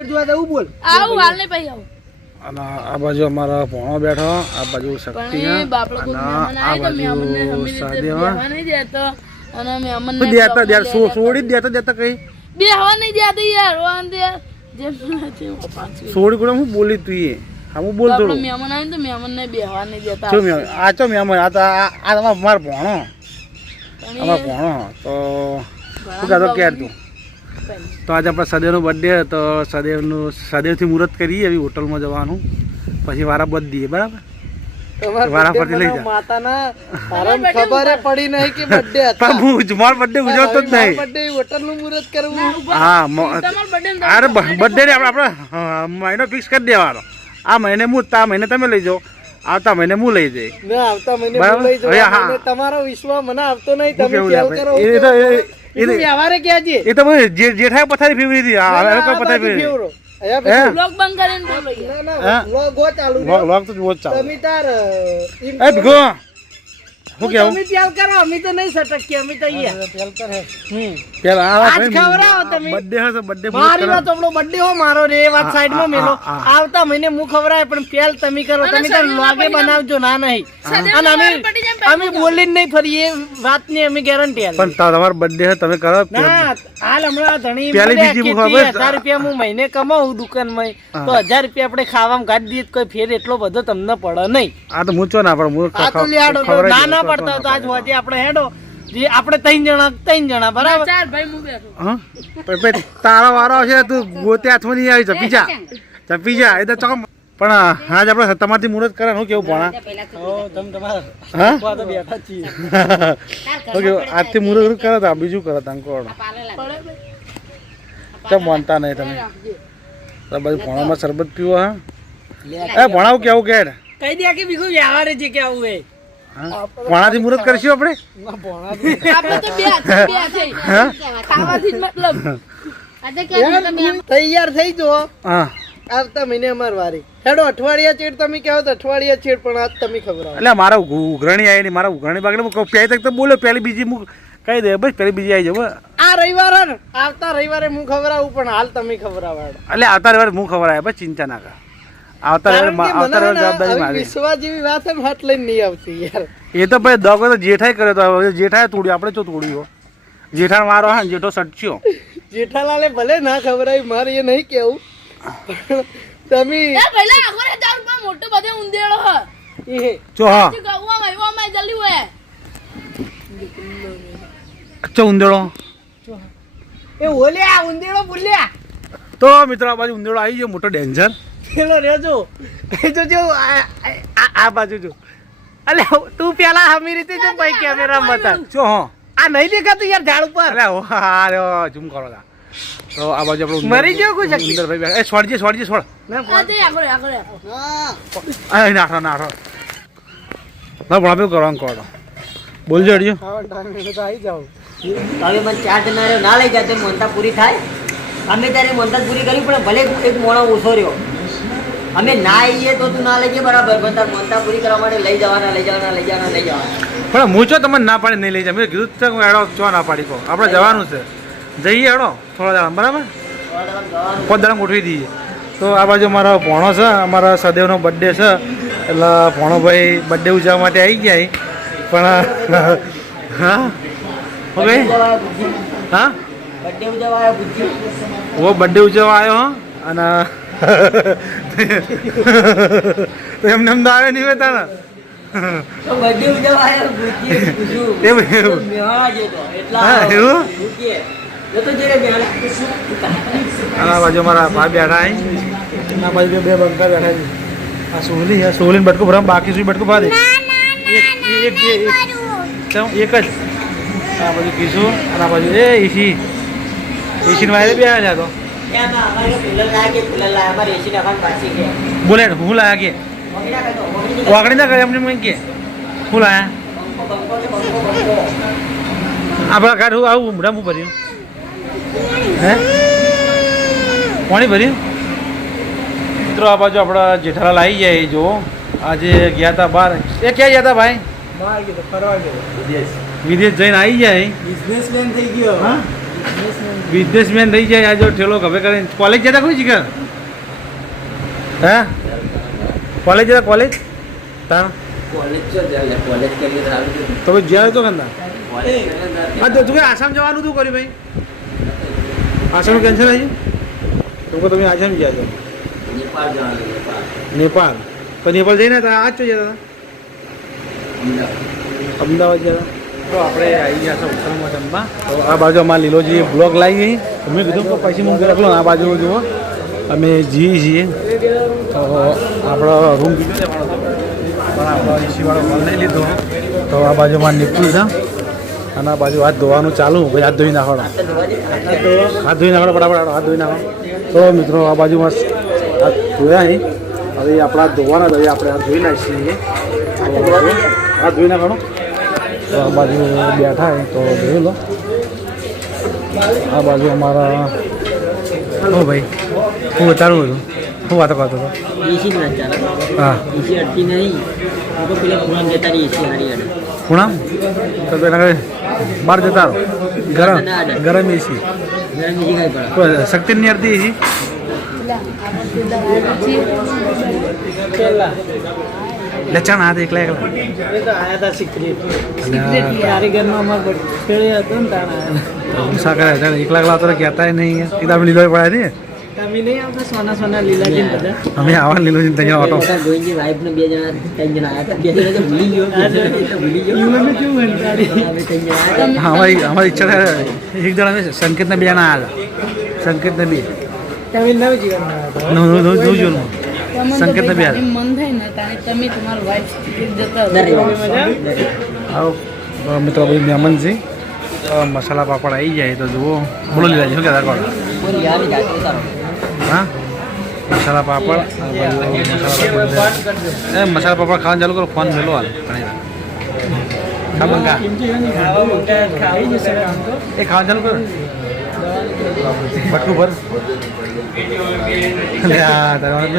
જોવા જવું બોલ આવું હાલ નહીં ભાઈ આવું અને આ બાજુ અમારા ભણો બેઠો આ બાજુ શક્તિ પણ બાપડો કોઈ મહેમાન આ આવે તો મેં અમને બાજુ હમી રીતે સાદેવા બેહવા નહીં દેતો અને મેં અમને દેતા છોડી દેતા કઈ બેહવા નહીં દેતો યાર વાન દે જેમ છે છોડી કોને હું બોલી તું એ હા હું બોલતો બાપડો મહેમાન આવે તો મહેમાન ને બેહવા નહીં દેતા ચો મેં આ ચો મેં આ તમારો મારો ભણો અમારો ભણો તો શું કહેતો ક્યારે તું તો આજે આપણા સદેવનો બર્થડે તો સદેવથી મુહૂર્ત કરીએ એવી હોટલમાં જવાનું પછી વારા બદલીએ બરાબર વારા ફરતી લઈ જા માતાના તારમ ખબર પડી નહીં કે બર્થડે હતા પણ હું મારો બર્થડે ઉજવતો જ નહીં બર્થડે હોટલ નું મુહૂર્ત કરવું હા તમારો બર્થડે અરે બર્થડે ને આપણે મહિનો ફિક્સ કરી દેવાનો આ મહિને હું આ મહિને તમે લઈ જાઓ આવતા મહિને હું લઈ જઈ ના આવતા મહિને બરાબર? હું લઈ હવે જાઉં હા. અને તમારો વિશ્વાસ મને આવતો નહીં તમે કેવું ખ્યાલ છે કરો આપણે? એ તો વ્યવહારે ક્યાં છે એ તો જેઠાએ પથારી ફેરવી હતી હવે કોઈ પથારી ફેરવી ફેવરો અહીંયા હે? બ્લોગ બંધ કરીને બોલો યાર ના હા? ના લોગો ચાલુ છે. લોક તો જોવો જ ચાલે તમે તાર એમ એ ભીખો શું કેવું તમે ત્યાલ કરો અમે તો નહીં સટકીએ અમે તો અહીંયા પેલા આજ ખવડાવો તમે. બર્થડે હશે બર્થડે મારી વાત આપણો બર્થડે હો મારો રે એ વાત સાઈડમાં મેલો આવતા મહિને હું ખવડાય પણ પહેલ તમે કરો તમે તાર લોગે બનાવજો ના નહીં અને અમે બોલી જ નહીં ફરી એ વાતની અમે ગેરંટી આલી. પણ તમારો બર્થડે હે તમે કરો ના હાલ હમણાં ધણી પહેલી બોલે બીજી કે ખબર? 1000 રૂપિયા હું મહિને કમાવું દુકાનમાં તો 1000 રૂપિયા આપણે ખાવામાં કાઢી દઈએ તો કોઈ ફેર એટલો બધો તમને પડે નહીં આ તો મૂચો ના પણ હું આ તો લ્યાડો તો ના ના પડતા હોય તો આજ હોજે આપણે હેડો જે આપણે ત્રણ જણા બરાબર ચાર ભાઈ હું બેઠો હા પછી તારો વારો છે તું ગોતે હાથમાં નહીં આવી ચપી જા એ તો ચોક પણ આજ આપણે તમારથી મુહૂર્ત કરે હું કેવું ભણા તમે તમારા હા તો બેઠા જ છીએ ઓકે આજથી મુહૂર્ત કરે તો બીજું કરે તને કોણ ચમ માનતા નહીં તમે તો બાજુ ભણામાં શરબત પીવો હા એ ભણાવું કેવું કે કહી દે કે બીજું વ્યવહારે છે કે આવું એ ભણાથી મુહૂર્ત કરશું આપણે ના ભણા આપણે તો બે છે ખાવાથી જ મતલબ તૈયાર થઈ જો હા આવતા મહિને અમાર વારી હેડો અઠવાડિયા ચેડ તમે કહો તો અઠવાડિયા ચેડ પણ આજ તમે ખબર એટલે મારા ઉઘરણી આવી નહીં મારા ઉઘરણી બાગડે હું પહેલી તક તો બોલ્યો પહેલી બીજી હું કહી દે બસ પહેલી બીજી આવી જાવ આ રવિવાર હે ને, આવતા રવિવારે હું ખવડાવું પણ હાલ તમે ખવડાવાડો એટલે આવતા રવિવારે હું ખબર આવે બસ ચિંતા ના કર આવતા રવિવારે જવાબદારી મારી વિશ્વા જેવી વાત એમ હાથ લઈને નહીં આવતી યાર એ તો ભાઈ દગો તો જેઠાઈ કર્યો તો હવે જેઠાએ તોડ્યો આપણે તો તોડ્યો જેઠાણ મારો હા ને જેઠો સટચ્યો જેઠાલાલે ભલે ના ખવડાવી મારે એ નહીં કેવું પણ તમે એ પહેલા આગળ 1000 રૂપિયા મોટો બધે ઉંદેડો હ એ ચો હા ગવા મયવા જલ્દી હોય ચો ઉંદેડો એ ઓલ્યા ઉંદેડો બોલ્યા તો મિત્રો આ બાજુ ઉંદેડો આવી ગયો મોટો ડેન્જર પેલો રેજો એ જો આ બાજુ જો અલે તું પેલા હમી રીતે જો ભાઈ કેમેરા બતા ચો હા આ નહીં દેખાતું યાર ઝાડ ઉપર અરે અરે ઝૂમ કરો તા તો આ બાજુ આપણો મરી ગયો કોઈ શક્તિ? ઉંદરભાઈ એ છોડ આ તે આગળ આ નાઠો ના ભણા કરવાનું કોડો બોલજો અડજો આવી જાવ હવે મને 4 જણા રહ્યો ના લઈ જાય મોનતા પૂરી થાય અમે ત્યારે મોનતા પૂરી કરી પણ ભલે એક મોણો ઓછો રહ્યો અમે ના આવીએ તો તું ના લઈ જાય બરાબર પણ તાર મોનતા પૂરી કરવા માટે લઈ જવાના પણ હું છો તમને ના પાડી નહીં લઈ જાય મેં કીધું છે હું હેડો ચો ના પાડી કહો આપણે જવાનું છે જઈએ હેડો થોડા દાડા બરાબર 5 દાડા ગોઠવી દઈએ તો આ બાજુ મારો ભણો છે અમારા સદેવનો બર્થડે છે એટલે ભણોભાઈ બર્થડે ઉજવવા માટે આવી ગયા અહીં. પણ હા ઓકે હા બર્થડે ઉજવાયો બુદ્ધિ ઓ બર્થડે ઉજવવા આવ્યો હો અને તો એમને એમ તો આવ્યો નહીં હોતા ને તો બર્થડે ઉજવાયો બુદ્ધિ પૂછું એવું એવું મેવાડા જેતો એટલા હા, એવું? રૂપિયે જતો જે રે મેવાડા આ બાજુ મારા ભાઈ બેઠા અહીં આ બાજુ બે બંકા બેઠા છે આ સોહલી છે સોહલીને બટકું ભરવા બાકી શું બટકું ભરા દે એક જ આ બાજુ કીશું અને આ બાજુ એ એસીને વાયરે બે આવ્યા તો ત્યાં ના અમારે કુલર લાયા અમારે એસી નાખવાનું પાછી કે બોલે હું લાયા કે મગી ના કહેતો મગી વાકડી ના કરે એમને કે હું લાયા બંકો આપણા કાઢ હું આવું ઉમડા હું ભર્યું હે પાણી ભર્યું મિત્રો આ બાજુ આપણા જેઠાલાલ આવી જાય જો આજે ગયા હતા બહાર એ ક્યાં ગયા હતા ભાઈ બહાર ગયો ફરવા ગયો વિદેશ જઈને આવી જાય બિઝનેસમેન થઈ ગયો હા બિઝનેસમેન થઈ જાય આ જો ઠેલો ગભે કરીને કોલેજ જતા કોઈ શીખર હે કોલેજ જતા કોલેજ તાર તો ભાઈ જ્યાં તો કંદા હા તો તું આસામ જવાનું તું કર્યું ભાઈ આસામનું કેન્સલ આવી તું તમે આસામ ગયા છો નેપાળ તો નેપાળ જઈને આજ તો જતા અમદાવાદ જતા તો આપણે આવી ગયા છે ઉત્તરાયણમાં જમવા તો આ બાજુ અમારા લીલોજી બ્લોગ લાવી ગઈ તો મેં કીધું કે પછી હું રાખલો આ બાજુ જુઓ અમે જઈએ છીએ તો આપણો રૂમ કીધો છે પણ આપણો એસીવાળો હોલ નહીં લીધો તો આ બાજુમાં નીકળ્યું છે અને આ બાજુ હાથ ધોવાનું ચાલુ ભાઈ હાથ ધોઈ નાખવાનો હાથ ધોઈ નાખવાનો બરાબર હાથ ધોઈ નાખો તો મિત્રો આ બાજુમાં હાથ ધોયા નહીં હવે આપણા હાથ ધોવાના તો આપણે હાથ ધોઈ નાખીએ હાથ ધોઈ નાખવાનો તો આ બાજુ બેઠા તો જોઈ લો આ બાજુ અમારા ઓ ભાઈ હું બતાવું હતું શું વાતો કરતો હતો હા પૂણા તો પેલા બહાર જતા રહો ગરમ એસી શક્તિ નહીં અડતી એસી લચણ હાથ એકલા એકલા સાકર એકલા એકલા તો કહેતા નહીં એ તો આપણે લીલો પડ્યા ને અમે આવા લીલો ત્યાં ઓટો અમારી ઈચ્છા થાય એક જણા સંકેતને બે જણા આવ્યા સંકેતને બે સંકેતને બે મન થાય ને તારે તમે તમારા વાઇફ જતા આવો મિત્રો બધી મહેમાન છે મસાલા પાપડ આવી જાય તો જુઓ બોલો લીધા શું કહેતા કોણ હા મસાલા પાપડ મસાલા પાપડ ખાવાનું ચાલુ કરો ફોન મેલો હાલ ખા એ ખાવાનું ચાલુ કરો બટકું ભર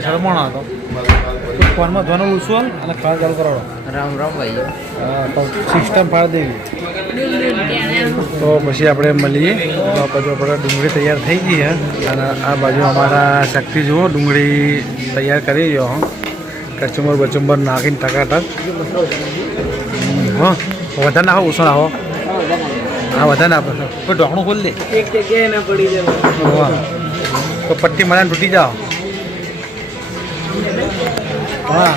શરમાણો હતો ફોનમાં ધોવાનું ઉછો અને ખાવાનું ચાલુ કરાવો રામ રામ ભાઈ તો સિસ્ટમ પાડી દેવી તો પછી આપણે મળીએ તો બાજુ આપણે ડુંગળી તૈયાર થઈ ગઈ છે અને આ બાજુ અમારા શક્તિ જુઓ ડુંગળી તૈયાર કરી રહ્યો હું કચુંબર બચુંબર નાખીને ટકાટક હા વધારે નાખો ઓછો નાખો હા વધારે નાખો કોઈ ઢોકણું ખોલી દે એક જગ્યાએ ના પડી જાય તો પટ્ટી મળે તૂટી જાઓ હા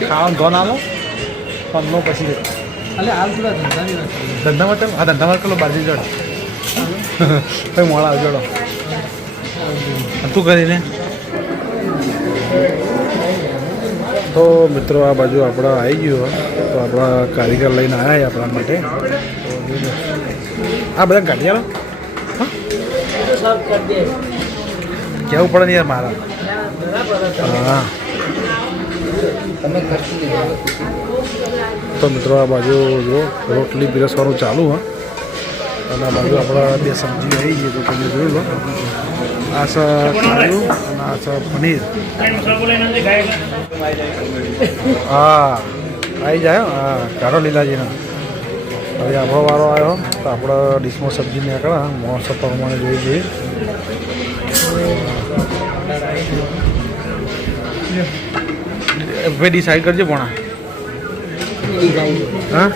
ખાવાનું ધોન આલો પંદનો પછી એટલે હાલ થોડા ધંધામાં તો હા ધંધામાં કરો બારજી જોડો કઈ મોડા જોડો તું કરીને તો મિત્રો આ બાજુ આપણા આવી ગયો તો આપણા કારીગર લઈને આવ્યા આપણા માટે આ બધા કાઢી આલો કેવું પડે ને યાર મારા હા તો મિત્રો આ બાજુ જો રોટલી પીરસવાનું ચાલુ હા અને આ બાજુ આપણા બે સબ્જી આવી ગઈ તો તમે જોઈ લો આ છે કાજુ અને આ છે પનીર હા આવી જાય હા કાઢો લીલાજીના હવે આપણો વારો આવ્યો તો આપણે ડીશમાં સબ્જી નીકળે મોસમ પ્રમાણે જોઈ જોઈએ ભાઈ ડિસાઈડ કરજો ભણા હા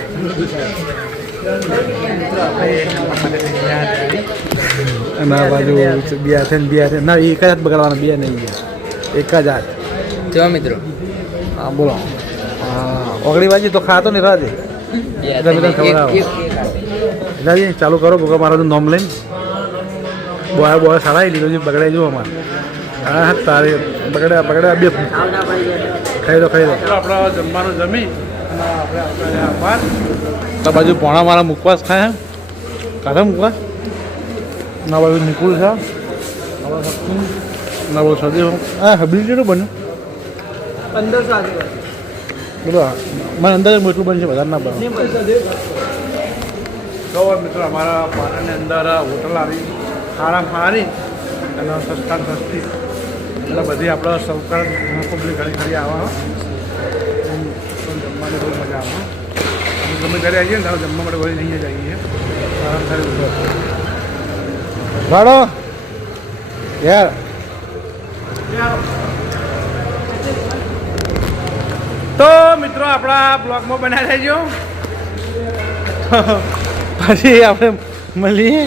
અને આ બાજુ બે હાથે ના એક જ હાથ બગાડવાના બે નહીં ગયા એક જ હાથ જો મિત્રો હા બોલો હા ઓગળી બાજી તો ખાતો નહીં રાજે રાજી ચાલુ કરો ભૂકા મારા નોમ લઈને બોયા સારા લીધો છે બગડાઈ જુઓ અમારે હા તારે બગડ્યા બે ખાઈ દો આપણે જમવાનું જમી તો બાજુ પોણા મારા મુકવાસ ખાય કાઢા મુકવાસ ના બાજુ નિકુલ છે ના બાજુ સદી હા હબલી કેટલું બન્યું 1500 બોલો મને અંદાજે એટલું બનશે વધારે ના બને તો મિત્રો અમારા પાટણની અંદર હોટલ આવી સારામાં સારી અને સસ્તા સસ્તી એટલે બધી આપણે સરકાર પબ્લિક ઘણી આવા જમવાની બહુ મજા આવે અમે ગમે ત્યારે આવીએ ને ત્યારે જમવા માટે કોઈ નહીં જ આવીએ સારામાં સારી ભાડો યાર તો મિત્રો આપણા બ્લોગમાં બનાવી રહેજો પછી આપણે મળીએ